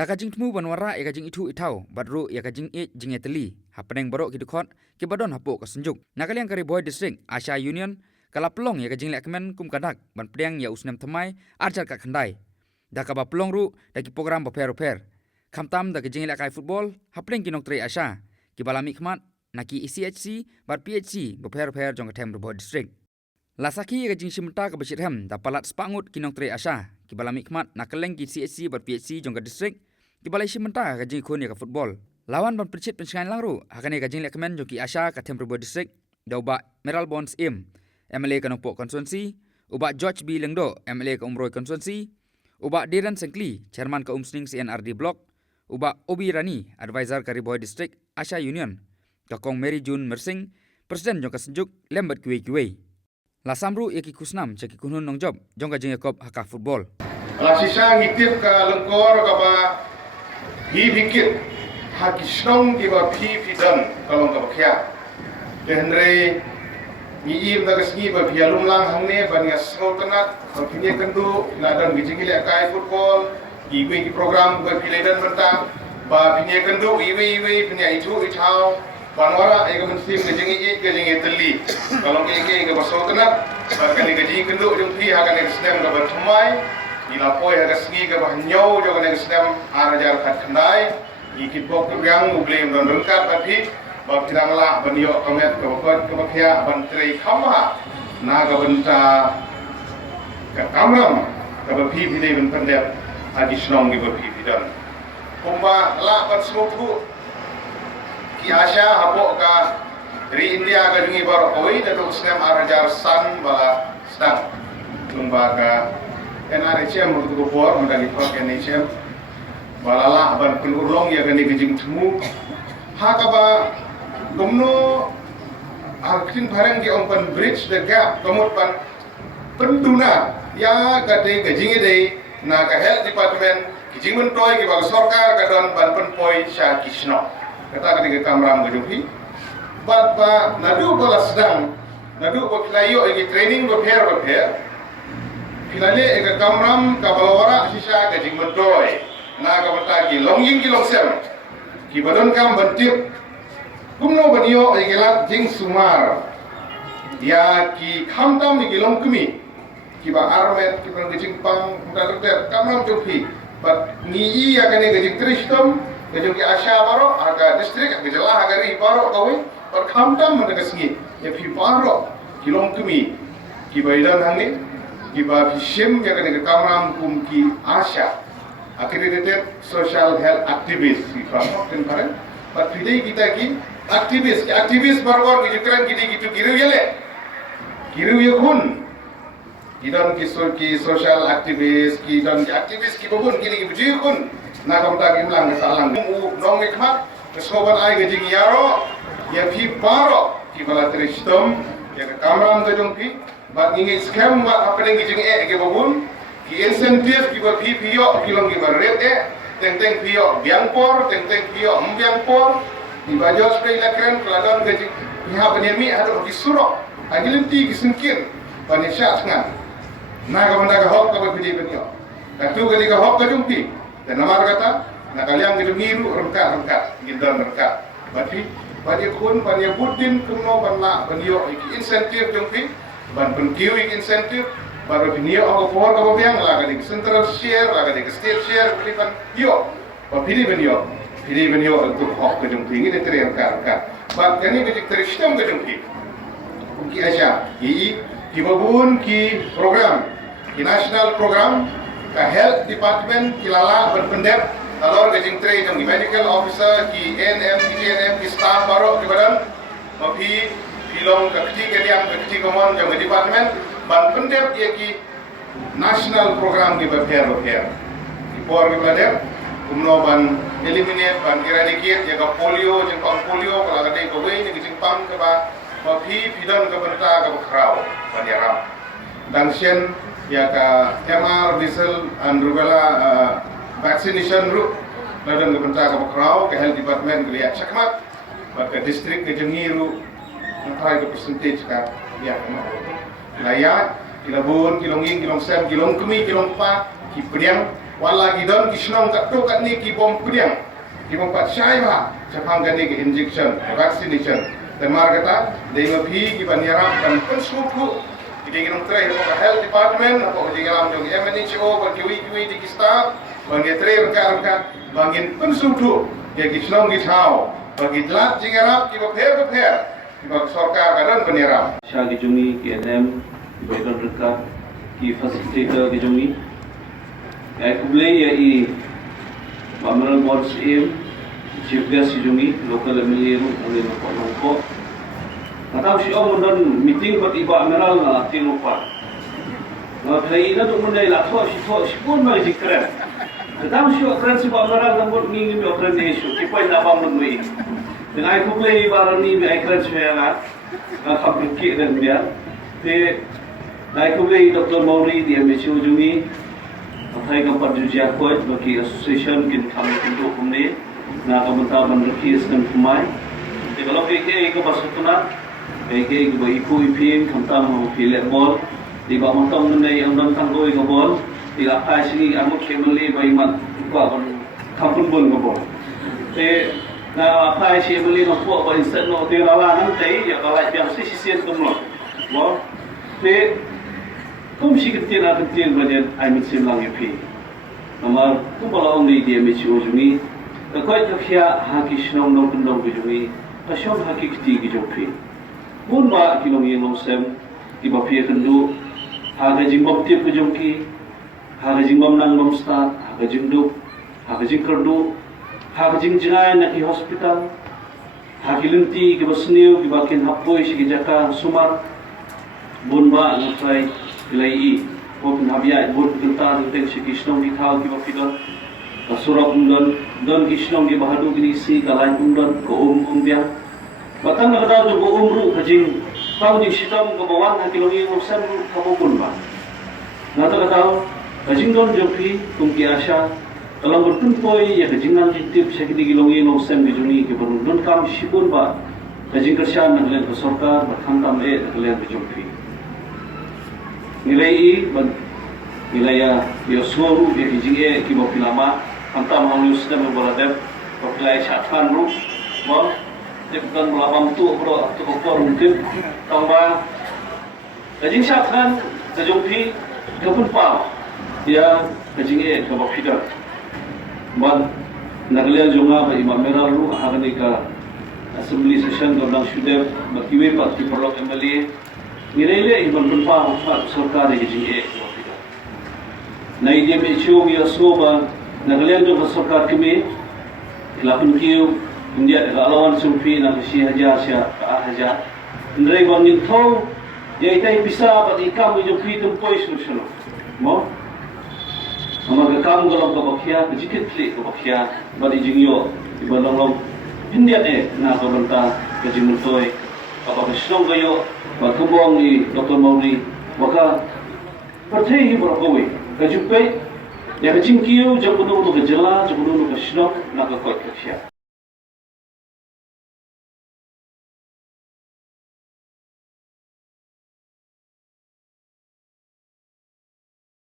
Dakajing temu banwara ya kajing itu itau badru ya kajing jing eteli hapeneng borok kidukot ke badon hapo kesenjuk nakaliang kari boy district Asia Union kala pelong ya kajing lekmen kum kadak ban pedang ya usnem temai arjar ka khandai dakaba pelong ru daki program beper kamtam da kajing lekai football hapeneng kinok tre Asia ki balami khmat naki ECHC bar PHC beper jong tem boy district lasaki ya kajing simta ka besirhem da palat spangut kinok tre Asia ki balami khmat nakaleng ki ECHC bar PHC jong district di balai simenta kajing ikun ya ke football. Lawan ban percit pensengan langru akan ya kajing lekmen joki Asia ke Temperbo District dauba Meral Bonds Im MLA ke Nopok Konstituensi, uba George B Lengdo MLA ke Umroi Konstituensi, uba Diran Sengkli Chairman ke Umsning CNRD Block, uba Obi Rani Advisor ke Riboy District Asia Union, kakong Mary June Mersing Presiden jong kesenjuk lembat kiwe. Lasamru ya ki kusnam ceki kunun nong job jong kajing yakop haka football. Lasisa ngitip ke lengkor ke ba hi fikir haki snong di ba phi dan kalau ka bakya denre ni im da kesni ba bialum lang hangne ban ya srotanat pinye kendu ladan bijing ile kai football iwe ki program ba piledan bentang ba pinye kendu iwe pinye itu itau banwara ai ka mesti gejing teli kalau ke ba srotanat ba kali gejing kendu jung phi ha ka ne snem ka ba thumai ilapoi aga sengi ke bahanyo jo kan sedang arajar kat kandai ikit bok yang muglem don rengkat tapi bab tidang la banyo komet ke bokot ke bakhya ban trei khamha na ga banta ka kamram ka bapi bidai ban pandep agi snong gi bapi bidan kumba la bat smotu ki Asia hapo ka ri India ga jungi bar oi da dok sedang arajar san bala sedang lembaga NRHM untuk kupor medali pak NHM balala aban penurlong ya gani gejing temu hakaba gomno alkin barang di open bridge the gap komot pan penduna ya gade gejing ide na ka health department gejing mentoy ki bag sarkar ka don ban penpoi sha kisno kata kadi kamram gejung bat ba nadu bala sedang nadu ba playo igi training ba pair Filale eka kamram kabalawara sisa gajing mentoy na kabata ki longying ki longsem ki badon kam bantip kumno banyo egelat jing sumar ya ki khamtam ki longkumi ki ba armet ki ban gajing pang muda kamram jopi bat ni ya kane gajing tristom gajing ki Asia baro aga district gejala aga ri baro kawi bat khamtam muda kasngi ya fi baro ki longkumi ki baidan hangni Kiba Hishim yang kena kamram kumki Asia accredited social health activist di Frankfurt dan Paris. But today kita ki aktivis baru kita gitu kiru yale kiru yakun kita ki social activist kita aktivis ki babun kini ki kun na kam ta ki lang salang nong ikmat kesoban ai gajing yaro ya pi baro ki bala tristom ya kamram gajong pi bat ngi scam bat apa dengan gijing ke babun ki insentif ki ba PPO ki long ki ba red teng PPO biangpor teng PPO mbiangpor di bajos pe la kren kladon gajing ha penemi ada di surok agilenti ki singkir panisha sangat na ka banda ka hok ka ba pidi penyo katu gali ka hok ka jumpi dan namar kata na kaliang gitu niru rengkat gindan rengkat bati badi kun badi budin kuno banla banyo ki insentif jumpi ban penkiwi insentif baru binio aku pohon kau biang lah kali central share lah kali state share beli pan yo pilih benio untuk hok kedung tinggi dan teriakkan bat kani beli teristem kedung tinggi ki Asia ki babun ki program ki national program ka health department ki lala berpendep alor gajing trade yang medical officer ki NM ki staff baru di badan mapi Pilong kecil komon jam department ban pendep ye ki national program di beper di por ki pendep umno ban eliminate ban eradicate ya ka polio jengpang polio kala kate ko we ni jengpang ke ba pidon ke benta ke krau ban yaram dan sien ya ka MR diesel and rubella vaccination ru ladan ke benta ke krau ke health department ke lihat cakmat ba ke district ke jengiru antara percentage ka ya layak kilabun kilonging kilong sem kilong kemi kilong pa ki priang wala gidon kisnong kato kat ni ki bom priang ki bom pat syai ba chapang kan ni ki injection vaccination temar kata dei ma phi ki baniara kan pun suku ki dei nong trai ko health department ko di galam jong MNHO ko ki di staff bang ge trai ka bangin pun suku ya kisnong ki thao bagi lat jingarap ki ba pher ki ba sarkar kadan baniara Shah ki jungi ki NM Baikal Reka ki facilitator ki jungi ai kuble ya i Bamaran Board CM Chief Guest ki jungi local MLA ru oleh loko atau si om dan meeting pat iba amiral na ting lupa na play na tu mundai la tho si pun mai zikran atau si okran si iba amiral dan ni mi okran ni isu ki pai na ba mun mai dengan ai kuble iba ni ai kran saya na khabir ki dan dia te ai kuble Dr. Mauri di MHO jungi Athai kampar jujia kuat bagi association kin kami untuk kumne na kabanta bandrikis kan kumai te kalau ke basutuna ke ibu ipin kamtam ho pile bol di ba montong nai andam tanggoi ko bol di apai sini amu kemeli bai mat ba kampun bol ko bol te na apai si emeli no po ba instant no te lala nan te ya kalai biang si sisen kumlo bo te kum si ketin bajet ai mit sim lang yupi namar kum balong ni dia mi chu jungi ka koi thakya ha kishnong no kundong bi jungi ka shom ha ki kti gi jopi mun ba kilong yeng long sem di ba pie kendu ha ga jing bop tiep gi jongki ha ga jing bom nang bom start ha ga jing du ha ga jing kerdu ha ga jing jingai na ki hospital ha gi linti gi basniu gi ba kin hapoi si gi jaka sumar mun ba ngai Ilai Open Habia, Board Giltar, Teng Kishnong di Khao, Kiba Fidon, Surab Undon, Don Kishnong di Bahadu Ginisi, Kalai Undon, Ko Biang. Batang nakadal do Ko Ru, Kajing, Pau di Shitam, Kabawan, Hakilongi, Musan, Kabukun ba. Nata katao, Kajing Don Jopi, Kumki Asha, Kalang bertumpoy, ya Kajing Nang Jitip, Syakiti Gilongi, Musan, Bijuni, Kibarun, Don Kam Shibun ba, Kajing Kersyan, Nagalian Kesorkar, Bakhantam Nagalian Kejopi. Nilai ya Yosuru ya kijinge kibo pilama antam hangus na berbaladev populai chatkan ru mo depan melabam tu bro tu ko mungkin tambah kijing chatkan sejumpi kapun pa ya kijinge kibo fidar ban nagalian jonga ba imam meral ru hagani ka assembly session gondang shudev bakiwe pa ki perlok MLA Nilai iban berpa hafat sarkar yang jinge. Nai dia mencium ya soba nagalian jo sarkar kami kelapun kiu India alawan sumpi nak si haja sia haja. Nilai bangin thau ya itai bisa pat ikam jo pi tumpoi solution. Mo amaga kam golong ka bakhia jikit kli ka bakhia badi jingyo iban long India na ka banta ka jimutoi apa kesong kayo Matubong ni Dr. Mauri maka percaya berkawin kajupay ya kajing kiyo jang puno ke jela jang puno ke shnok nak ke kot ke